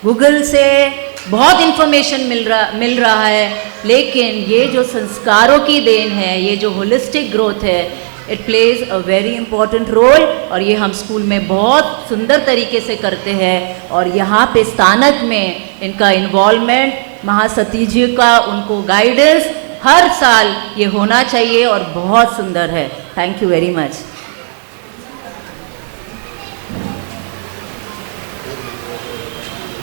गूगल से बहुत इन्फॉर्मेशन मिल रहा है, लेकिन ये जो संस्कारों की देन है, ये जो होलिस्टिक ग्रोथ है, it plays a very important role. और ये हम स्कूल में बहुत सुंदर तरीके से करते हैं। और यहाँ पे स्थानक में इनका इन्वॉल्वमेंट, महासती जी का उनको गाइडेंस हर साल ये होना चाहिए और बहुत सुंदर है। Thank you very much.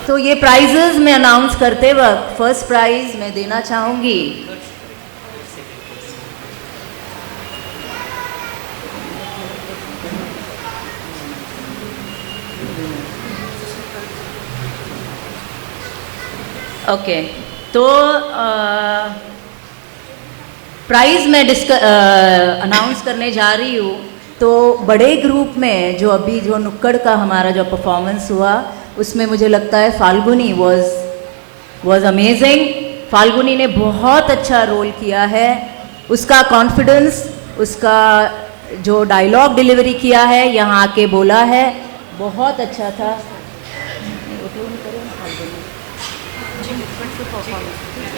तो ये प्राइजेस मैं अनाउंस करते वक्त फर्स्ट प्राइज मैं देना चाहूँगी ओके, तो प्राइज़ मैं अनाउंस करने जा रही हूँ। तो बड़े ग्रुप में जो अभी जो नुक्कड़ का हमारा जो परफॉर्मेंस हुआ, उसमें मुझे लगता है फाल्गुनी वॉज अमेजिंग। फाल्गुनी ने बहुत अच्छा रोल किया है। उसका कॉन्फिडेंस, उसका जो डायलॉग डिलीवरी किया है, यहाँ आके बोला है, बहुत अच्छा था।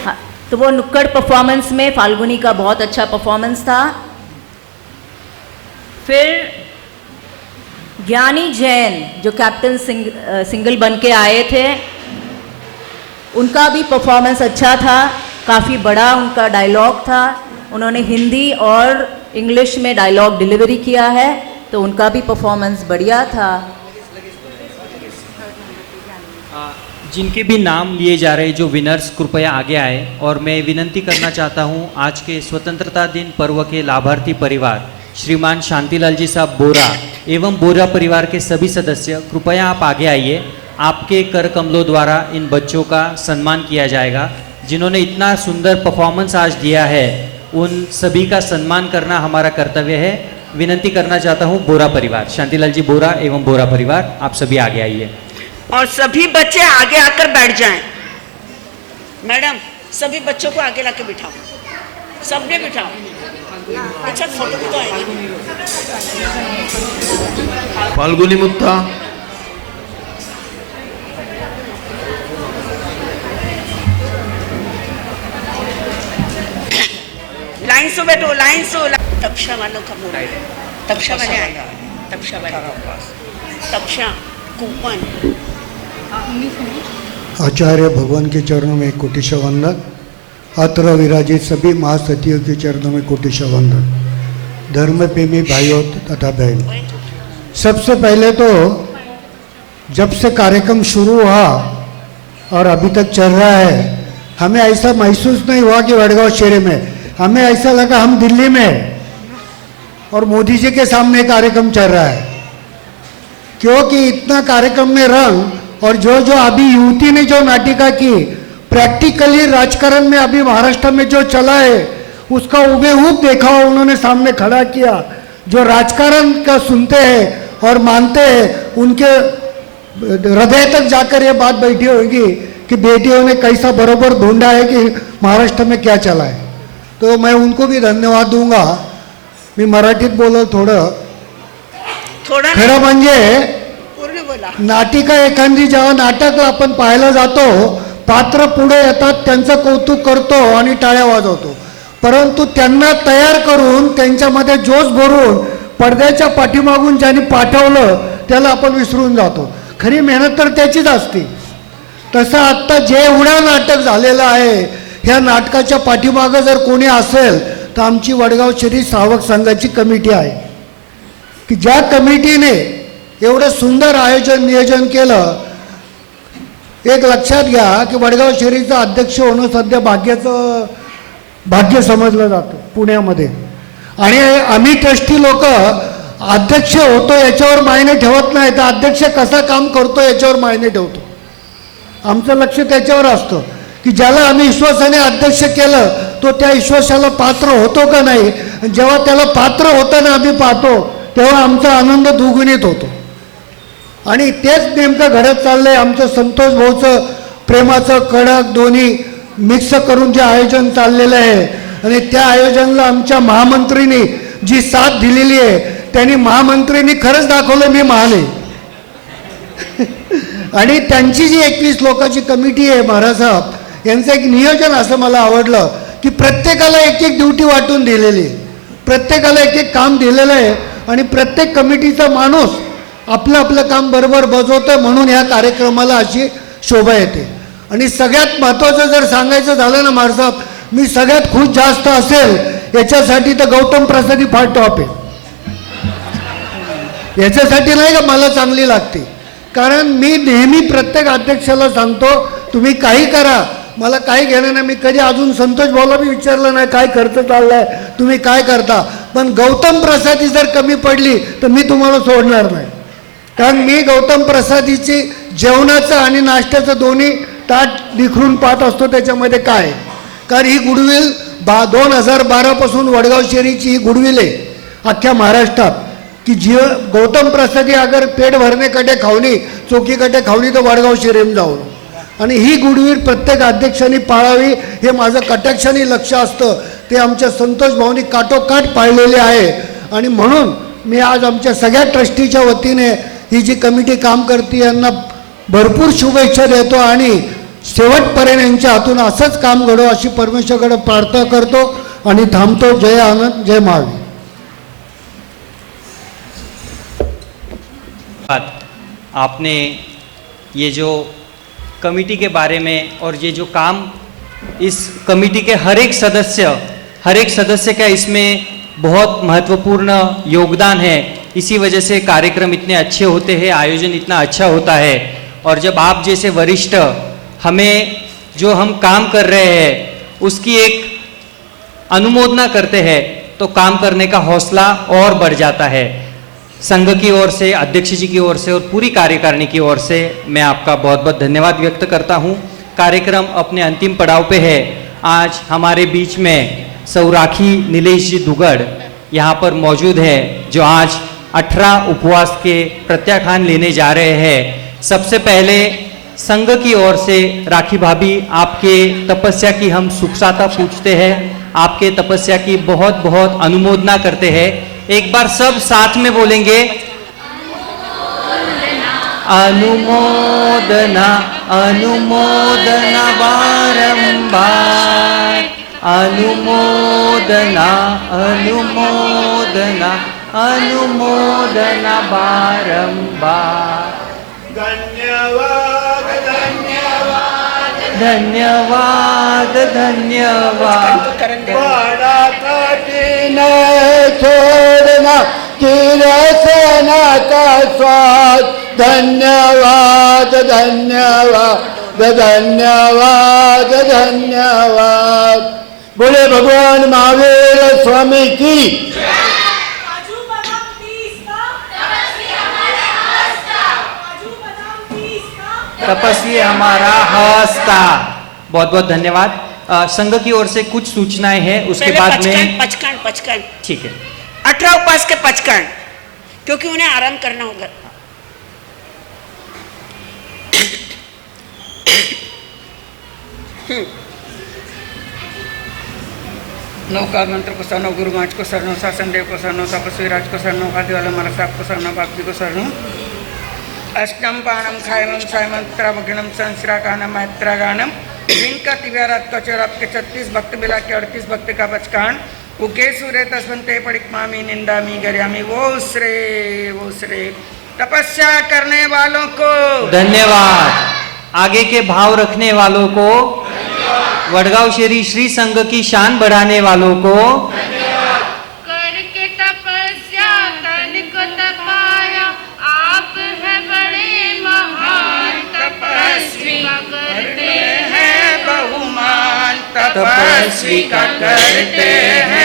हाँ, तो वो नुक्कड़ परफॉर्मेंस में फाल्गुनी का बहुत अच्छा परफॉर्मेंस था। फिर ज्ञानी जैन जो कैप्टन सिंगल बन के आए थे, उनका भी परफॉर्मेंस अच्छा था, काफ़ी बड़ा उनका डायलॉग था। उन्होंने हिंदी और इंग्लिश में डायलॉग डिलीवरी किया है, तो उनका भी परफॉर्मेंस बढ़िया था। जिनके भी नाम लिए जा रहे जो विनर्स कृपया आगे आए। और मैं विनंती करना चाहता हूं, आज के स्वतंत्रता दिन पर्व के लाभार्थी परिवार श्रीमान शांतिलाल जी साहब बोरा एवं बोरा परिवार के सभी सदस्य, कृपया आप आगे आइए। आपके कर कमलों द्वारा इन बच्चों का सम्मान किया जाएगा। जिन्होंने इतना सुंदर परफॉर्मेंस आज दिया है, उन सभी का सम्मान करना हमारा कर्तव्य है। विनंती करना चाहता हूँ बोरा परिवार, शांतिलाल जी बोरा एवं बोरा परिवार, आप सभी आगे आइए और सभी बच्चे आगे आकर बैठ जाएं। मैडम, सभी बच्चों को आगे लाके बिठाओ, सबने बिठाओ। अच्छा, फोटो भी तो आएगी। फाल्गुनी मुत्ता, लाइन से बैठो, लाइन से। तपशा वालों का बोल रहे, तपशा वाले आएगा, तपशा वाले, तपशा कूपन। आचार्य भगवान के चरणों में कोटिशा वंदन। अत्र विराजित सभी महासतियों के चरणों में कोटिशा वंदन। धर्म प्रेमी भाइयों तथा बहन, सबसे पहले तो जब से कार्यक्रम शुरू हुआ और अभी तक चल रहा है, हमें ऐसा महसूस नहीं हुआ कि वडगांव शहर में, हमें ऐसा लगा हम दिल्ली में। और मोदी जी के सामने कार्यक्रम चल रहा है, क्योंकि इतना कार्यक्रम में रंग और जो जो अभी युवती ने जो नाटिका की, प्रैक्टिकली राजकारण में अभी महाराष्ट्र में जो चला है उसका हुबेहूब देखा उन्होंने सामने खड़ा किया। जो राजकारण का सुनते हैं और मानते हैं उनके हृदय तक जाकर ये बात बैठी होगी कि बेटियों ने कैसा बरोबर ढूंढा है कि महाराष्ट्र में क्या चला है। तो मैं उनको भी धन्यवाद दूंगा। मी मराठीत बोलत थोडं खरं म्हणजे नाटिका एखादी जेव्हा नाटक आपण पाहायला जातो, पात्र पुढे येतात, त्यांचं कौतुक करतो आणि टाळ्या वाजवतो, परंतु त्यांना तयार करून त्यांच्यामध्ये जोश भरून पडद्याच्या पाठीमागून ज्यांनी पाठवलं त्याला आपण विसरून जातो। खरी मेहनत तर त्याचीच असते। तसं आत्ता जे एवढं नाटक झालेलं आहे, ह्या नाटकाच्या पाठीमागं जर कोणी असेल तर आमची वडगाव शहरी श्रावक संघाची कमिटी आहे, की ज्या कमिटीने एवढं सुंदर आयोजन नियोजन केलं। एक लक्षात घ्या की वडगाव शहरीचं अध्यक्ष होणं सध्या भाग्य समजलं जातं पुण्यामध्ये, आणि आम्ही ट्रस्टी लोक अध्यक्ष होतो याच्यावर मायने ठेवत नाही, तर अध्यक्ष कसा काम करतो याच्यावर मायने ठेवतो। आमचं लक्ष त्याच्यावर असतं की ज्याला आम्ही विश्वासाने अध्यक्ष केलं तो त्या विश्वासाला पात्र होतो का नाही। जेव्हा त्याला पात्र होताना आम्ही पाहतो तेव्हा आमचा आनंद द्विगुणित होतो, आणि तेच नेमकं घडत चाललंय। आमचं संतोष भाऊचं प्रेमाचं कडक दोन्ही मिक्स करून जे आयोजन चाललेलं आहे, आणि त्या आयोजनाला आमच्या महामंत्रींनी जी साथ दिलेली आहे, त्यांनी महामंत्रींनी खरंच दाखवलं मी महान आहे। आणि त्यांची जी 21 लोकांची कमिटी आहे, महाराज साहेब यांचं एक नियोजन असं मला आवडलं की प्रत्येकाला एक एक ड्युटी वाटून दिलेली आहे, प्रत्येकाला एक एक काम दिलेलं आहे, आणि प्रत्येक कमिटीचा माणूस आपलं आपलं काम बरोबर बजवतं, म्हणून ह्या कार्यक्रमाला अशी शोभा येते। आणि सगळ्यात महत्त्वाचं जर सांगायचं झालं ना महाराज साहेब, मी सगळ्यात खुश जास्त असेल याच्यासाठी तर गौतम प्रसादी फार टॉप आहे। याच्यासाठी नाही का मला चांगली लागते, कारण मी नेहमी प्रत्येक अध्यक्षाला सांगतो तुम्ही काही करा, मला काही घेणं नाही। मी कधी अजून संतोष भाऊला बी विचारलं नाही काय खर्च चाललाय, तुम्ही काय करता, पण गौतम प्रसादी जर कमी पडली तर मी तुम्हाला सोडणार नाही, कारण मी गौतम प्रसादीची जेवणाचं आणि नाश्त्याचं दोन्ही ताट निखरून पाहत असतो त्याच्यामध्ये काय, कारण ही गुडविल 2012 पासून वडगाव शहरीची ही गुडविल आहे अख्ख्या महाराष्ट्रात, की जी गौतम प्रसादी अगर पेट भरने कटे खावनी चौकी कटे खावनी तर वडगाव शहरीम जाऊन, आणि ही गुडविल प्रत्येक अध्यक्षांनी पाळावी हे माझं कटाक्षाने लक्ष असतं। ते आमच्या संतोष भाऊंनी काटोकाट पाळलेले आहे, आणि म्हणून मी आज आमच्या सगळ्या ट्रस्टीच्या वतीने ही जी कमिटी काम करते यांना भरपूर शुभेच्छा देतो, आणि शेवटपर्यंत यांच्या हातून असंच काम घडो अशी परमेश्वराकडे प्रार्थना करतो आणि थांबतो। जय आनंद, जय महावीर। आपने ये जो कमेटी के बारे में और ये जो काम इस कमेटी के हर एक सदस्य का इसमें बहुत महत्वपूर्ण योगदान है, इसी वजह से कार्यक्रम इतने अच्छे होते हैं, आयोजन इतना अच्छा होता है। और जब आप जैसे वरिष्ठ हमें जो हम काम कर रहे हैं उसकी एक अनुमोदना करते हैं तो काम करने का हौसला और बढ़ जाता है। संघ की ओर से, अध्यक्ष जी की ओर से और पूरी कार्यकारिणी की ओर से मैं आपका बहुत बहुत धन्यवाद व्यक्त करता हूँ। कार्यक्रम अपने अंतिम पड़ाव पे है। आज हमारे बीच में सौराखी नीलेश जी दुगड़ यहाँ पर मौजूद है, जो आज 18 उपवास के प्रत्याख्यान लेने जा रहे हैं। सबसे पहले संघ की ओर से राखी भाभी, आपके तपस्या की हम सुख साता पूछते हैं, आपके तपस्या की बहुत बहुत अनुमोदना करते हैं। एक बार सब साथ में बोलेंगे, अनुमोदना अनुमोदना बारंबार, अनुमोदना अनुमोदना अनुमोदना बारंबार। धन्यवाद धन्यवाद धन्यवाद धन्यवाद। बड़ा कठिन छोड़ना किरसना का स्वाद। धन्यवाद धन्यवाद धन्यवाद धन्यवाद। बोले भगवान महावीर स्वामी की। तपस्वी हमारा हस्ता। बहुत बहुत धन्यवाद। संघ की ओर से कुछ सूचनाएं हैं, उसके बाद में पचकन ठीक है 18 उपवास के पचकन, क्योंकि उन्हें आराम करना होगा। नौकार मंत्र को सरनो, गुरु माच को सरनो, शासन देव को सरनो, तपस्वी राज को सरनो, आदि वाला मारा साहब को सरनो, बापजी को सरनो। अष्टम पानम खायम सायमंत्रावगणम संस्राकानम मैत्रागानम जिनका तिव्यारात कचरात के 36 भक्त बिला के 38 भक्त का बचकान उके सूर्य तस्वंते पड़िकमामी निंदामी गर्यामी वो श्रे तपस्या करने वालों को धन्यवाद। आगे के भाव रखने वालों को, वडगांव शेरी श्री संघ की शान बढ़ाने वालों को, करके तपस्या तन को तपाया, आप है बड़े महान तपस्वी का करते हैं बहुमान, तपस्वी का करते हैं